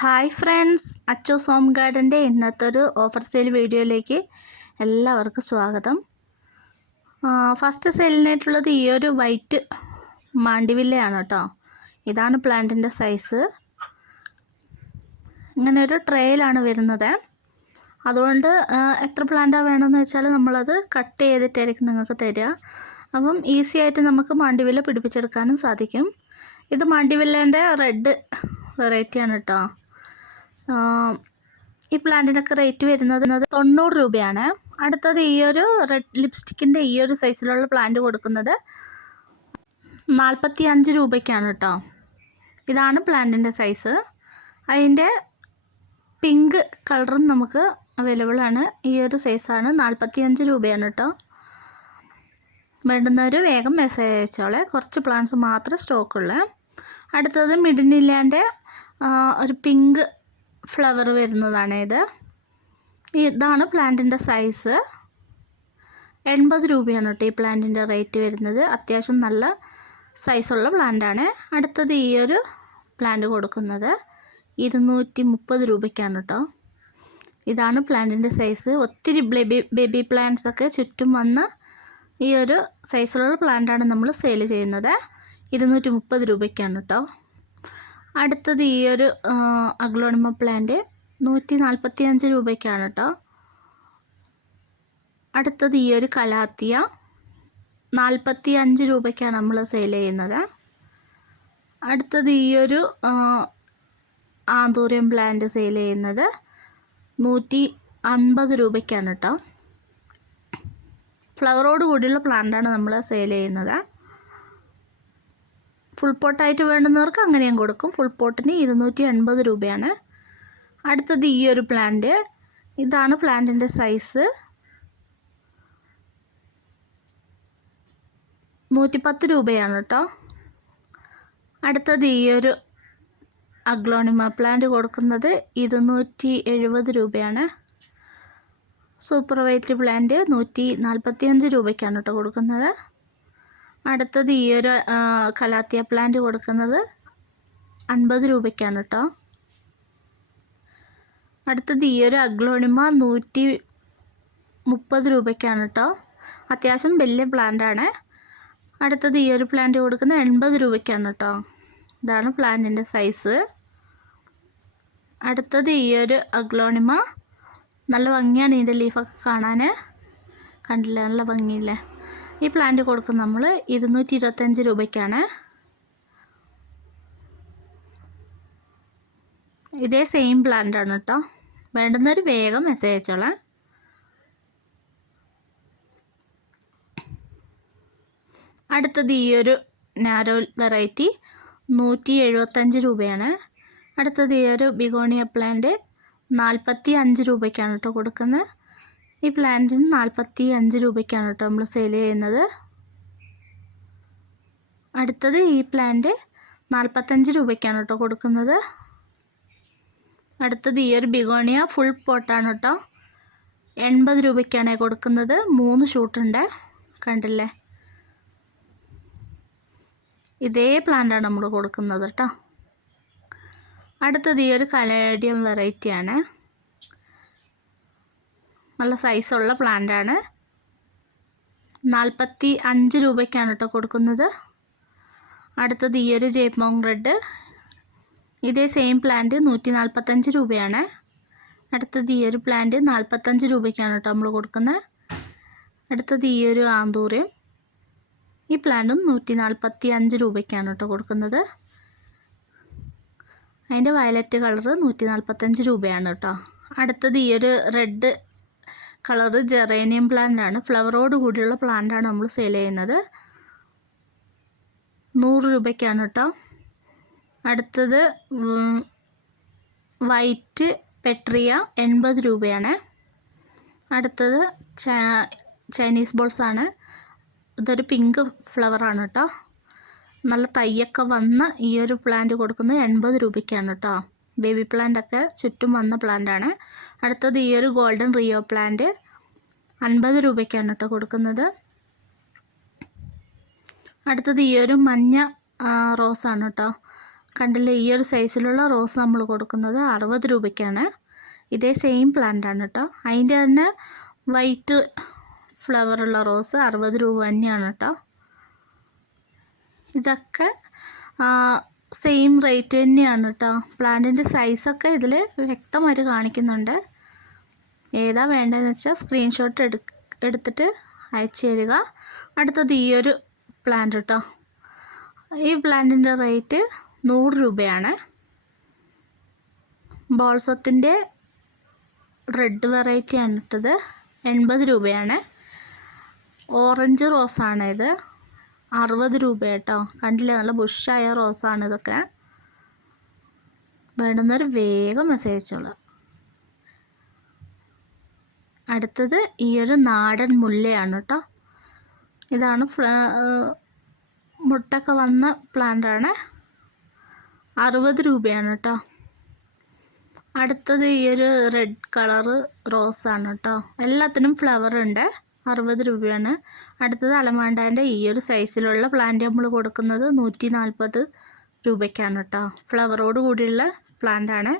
Hi friends, Achus home ഗാർഡൻ്റെ ഇന്നത്തെ ഒരു offer sale വീഡിയോയിലേക്ക് എല്ലാവർക്കും സ്വാഗതം. ഫസ്റ്റ് സെയിലിനായിട്ടുള്ളത് ഈ ഒരു വൈറ്റ് മാണ്ടിവില്ലയാണ് കേട്ടോ. ഇതാണ് പ്ലാന്റിൻ്റെ സൈസ്. ഇങ്ങനെ ഒരു ട്രേയിലാണ് വരുന്നത്. അതുകൊണ്ട് എത്ര പ്ലാന്റാണ് വേണമെന്ന് വെച്ചാൽ നമ്മളത് കട്ട് ചെയ്തിട്ടായിരിക്കും നിങ്ങൾക്ക് തരിക. അപ്പം ഈസി ആയിട്ട് നമുക്ക് മാണ്ടിവില്ല പിടിപ്പിച്ചെടുക്കാനും സാധിക്കും. ഇത് മാണ്ടിവില്ലേൻ്റെ റെഡ് വെറൈറ്റിയാണ് കേട്ടോ. ഈ പ്ലാന്റിനൊക്കെ റേറ്റ് വരുന്നത് 90 രൂപയാണ്. അടുത്തത് ഈ ഒരു റെഡ് ലിപ്സ്റ്റിക്കിൻ്റെ ഈ ഒരു സൈസിലുള്ള പ്ലാന്റ് കൊടുക്കുന്നത് 45 രൂപയ്ക്കാണ് കേട്ടോ. ഇതാണ് പ്ലാന്റിൻ്റെ സൈസ്. അതിൻ്റെ പിങ്ക് കളറും നമുക്ക് അവൈലബിൾ ആണ്. ഈ ഒരു സൈസാണ്, 45 രൂപയാണ് കേട്ടോ. വേണ്ടുന്നവർ വേഗം മെസ്സേജ് അയച്ചോളെ. കുറച്ച് പ്ലാന്റ്സ് മാത്രമേ സ്റ്റോക്കുള്ളൂ. അടുത്തത് മിഡിനില്ലാൻ്റെ ഒരു പിങ്ക് ഫ്ലവർ വരുന്നതാണ്. ഇതാണ് പ്ലാന്റിൻ്റെ സൈസ്. 80 രൂപയാണ് കേട്ടോ ഈ പ്ലാന്റിൻ്റെ റേറ്റ് വരുന്നത്. അത്യാവശ്യം നല്ല സൈസുള്ള പ്ലാന്റാണ്. അടുത്തത് ഈ ഒരു പ്ലാന്റ് കൊടുക്കുന്നത് 230 രൂപയ്ക്കാണ് കേട്ടോ. ഇതാണ് പ്ലാന്റിൻ്റെ സൈസ്. ഒത്തിരി ബേബി പ്ലാന്റ്സൊക്കെ ചുറ്റും വന്ന് ഈ ഒരു സൈസിലുള്ള പ്ലാന്റാണ് നമ്മൾ സെയിൽ ചെയ്യുന്നത്. 230 രൂപയ്ക്കാണ് കേട്ടോ. അടുത്തത് ഈ ഒരു അഗ്ലോണിമ പ്ലാന്റ് 145 രൂപയ്ക്കാണ് കേട്ടോ. അടുത്തത് ഈ ഒരു കലാത്തിയ 45 രൂപയ്ക്കാണ് നമ്മൾ സെയിൽ ചെയ്യുന്നത്. അടുത്തത് ഈ ഒരു ആന്തൂറിയം പ്ലാന്റ് സെയിൽ ചെയ്യുന്നത് 150 രൂപയ്ക്കാണ് കേട്ടോ. ഫ്ലവറോട് കൂടിയുള്ള പ്ലാന്റാണ് നമ്മൾ സെയിൽ ചെയ്യുന്നത്. ഫുൾ പോട്ടായിട്ട് വേണ്ടുന്നവർക്ക് അങ്ങനെയും കൊടുക്കും. ഫുൾ പോട്ടിന് 280 രൂപയാണ്. അടുത്തത് ഈ ഒരു പ്ലാന്റ്. ഇതാണ് പ്ലാന്റിൻ്റെ സൈസ്. 110 രൂപയാണ് കേട്ടോ. അടുത്തത് ഈ ഒരു അഗ്ലോണിമ പ്ലാന്റ് കൊടുക്കുന്നത് 270 രൂപയാണ്. സൂപ്പർ വൈറ്റ് പ്ലാന്റ് 145 രൂപയ്ക്കാണ് കേട്ടോ കൊടുക്കുന്നത്. അടുത്തത് ഈ ഒരു കലാത്തിയ പ്ലാന്റ് കൊടുക്കുന്നത് 50 രൂപയ്ക്കാണ് കേട്ടോ. അടുത്തത് ഈ ഒരു അഗ്ലോണിമ 130 രൂപയ്ക്കാണ് കേട്ടോ. അത്യാവശ്യം വലിയ പ്ലാന്റാണ്. അടുത്തത് ഈ ഒരു പ്ലാന്റ് കൊടുക്കുന്നത് 80 രൂപയ്ക്കാണ് കേട്ടോ. ഇതാണ് പ്ലാന്റിൻ്റെ സൈസ്. അടുത്തത് ഈ ഒരു അഗ്ലോണിമ. നല്ല ഭംഗിയാണ് ഇതിൻ്റെ ലീഫൊക്കെ കാണാൻ. കണ്ടില്ല, നല്ല ഭംഗിയില്ലേ. ഈ പ്ലാന്റ് കൊടുക്കുന്നത് നമ്മൾ 225 രൂപയ്ക്കാണ്. ഇതേ സെയിം പ്ലാന്റാണ് കേട്ടോ. വേണ്ടുന്നൊരു വേഗം മെസ്സേജ് അയച്ചോളാം. അടുത്തത് ഈ ഒരു നാരോ വെറൈറ്റി 175 രൂപയാണ്. അടുത്തത് ഈ ഒരു ബിഗോണിയ പ്ലാന്റ് 45 രൂപയ്ക്കാണ് കേട്ടോ കൊടുക്കുന്നത്. ഈ പ്ലാന്റിന് 45 രൂപയ്ക്കാണ് കേട്ടോ നമ്മൾ സെയിൽ ചെയ്യുന്നത്. അടുത്തത് ഈ പ്ലാന്റ് 45 രൂപയ്ക്കാണ് കേട്ടോ കൊടുക്കുന്നത്. അടുത്തത് ഈ ഒരു ബിഗോണിയ ഫുൾ പോട്ടാണ് കേട്ടോ. 80 രൂപയ്ക്കാണ് കൊടുക്കുന്നത്. 3 ഷൂട്ടുണ്ട്, കണ്ടില്ലേ. ഇതേ പ്ലാന്റാണ് നമ്മൾ കൊടുക്കുന്നത് കേട്ടോ. അടുത്തത് ഈ ഒരു കലേഡിയം വെറൈറ്റിയാണ്. നല്ല സൈസുള്ള പ്ലാന്റാണ്. 45 രൂപയ്ക്കാണ് കേട്ടോ കൊടുക്കുന്നത്. അടുത്തത് ഈ ഒരു ജയ്പോങ് റെഡ്. ഇതേ സെയിം പ്ലാന്റ് 145 രൂപയാണ്. അടുത്തത് ഈ ഒരു പ്ലാന്റ് 45 രൂപയ്ക്കാണ് കേട്ടോ നമ്മൾ കൊടുക്കുന്നത്. അടുത്തത് ഈ ഒരു ആന്തൂറിയം. ഈ പ്ലാന്റും 145 രൂപയ്ക്കാണ് കേട്ടോ കൊടുക്കുന്നത്. അതിൻ്റെ വയലറ്റ് കളറ് 145 രൂപയാണ് കേട്ടോ. അടുത്തത് ഈ ഒരു റെഡ് കളറ് ജെറേനിയം പ്ലാന്റാണ്. ഫ്ലവറോട് കൂടിയുള്ള പ്ലാന്റാണ് നമ്മൾ സെയിൽ ചെയ്യുന്നത്. 100 രൂപയ്ക്കാണ് കേട്ടോ. അടുത്തത് വൈറ്റ് പെട്രിയ 80 രൂപയാണ്. അടുത്തത് ചൈനീസ് ബോൾസാണ്. ഇതൊരു പിങ്ക് ഫ്ലവറാണ് കേട്ടോ. നല്ല തൈയൊക്കെ വന്ന ഈ ഒരു പ്ലാന്റ് കൊടുക്കുന്നത് 80 രൂപയ്ക്കാണ് കേട്ടോ. ബേബി പ്ലാന്റൊക്കെ ചുറ്റും വന്ന പ്ലാന്റാണ്. അടുത്തത് ഈ ഒരു ഗോൾഡൻ റിയോ പ്ലാന്റ് 50 രൂപയ്ക്കാണ് കേട്ടോ കൊടുക്കുന്നത്. അടുത്തത് ഈ ഒരു മഞ്ഞ റോസാണ് കേട്ടോ. കണ്ടില്ലേ, ഈ ഒരു സൈസിലുള്ള റോസ് നമ്മൾ കൊടുക്കുന്നത് 60 രൂപയ്ക്കാണ്. ഇതേ സെയിം പ്ലാന്റാണ് കേട്ടോ. അതിൻ്റെ തന്നെ വൈറ്റ് ഫ്ലവറുള്ള റോസ് 60 രൂപ തന്നെയാണ് കേട്ടോ. ഇതൊക്കെ സെയിം റേറ്റ് തന്നെയാണ് കേട്ടോ. പ്ലാന്റിൻ്റെ സൈസൊക്കെ ഇതിൽ വ്യക്തമായിട്ട് കാണിക്കുന്നുണ്ട്. ഏതാ വേണ്ടതെന്ന് വെച്ചാൽ സ്ക്രീൻഷോട്ട് എടുത്തിട്ട് അയച്ചു തരിക. അടുത്തത് ഈ ഒരു പ്ലാന്റ് കേട്ടോ. ഈ പ്ലാന്റിൻ്റെ റേറ്റ് 100 രൂപയാണ്. ബോൾസത്തിൻ്റെ റെഡ് വെറൈറ്റിയാണ് ഇട്ടത്, 80 രൂപയാണ്. ഓറഞ്ച് റോസാണ് ഇത്, 60 രൂപ കേട്ടോ. കണ്ടില്ലേ, നല്ല ബുഷായ റോസാണ് ഇതൊക്കെ. വേണ്ടുന്നവർ വേഗം മെസ്സേജ് അയച്ചോളാം. അടുത്തത് ഈ ഒരു നാടൻ മുല്ലയാണ് കേട്ടോ. ഇതാണ് മുട്ടൊക്കെ വന്ന പ്ലാന്റാണ്, 60 രൂപയാണ് കേട്ടോ. അടുത്തത് ഈ ഒരു റെഡ് കളറ് റോസാണ് കേട്ടോ. എല്ലാത്തിനും ഫ്ലവർ ഉണ്ട്, 60 രൂപയാണ്. അടുത്തത് അലമാണ്ടാൻ്റെ ഈ ഒരു സൈസിലുള്ള പ്ലാന്റ് നമ്മൾ കൊടുക്കുന്നത് 140 രൂപയ്ക്കാണ് കേട്ടോ. ഫ്ലവറോട് കൂടിയുള്ള പ്ലാന്റാണ്.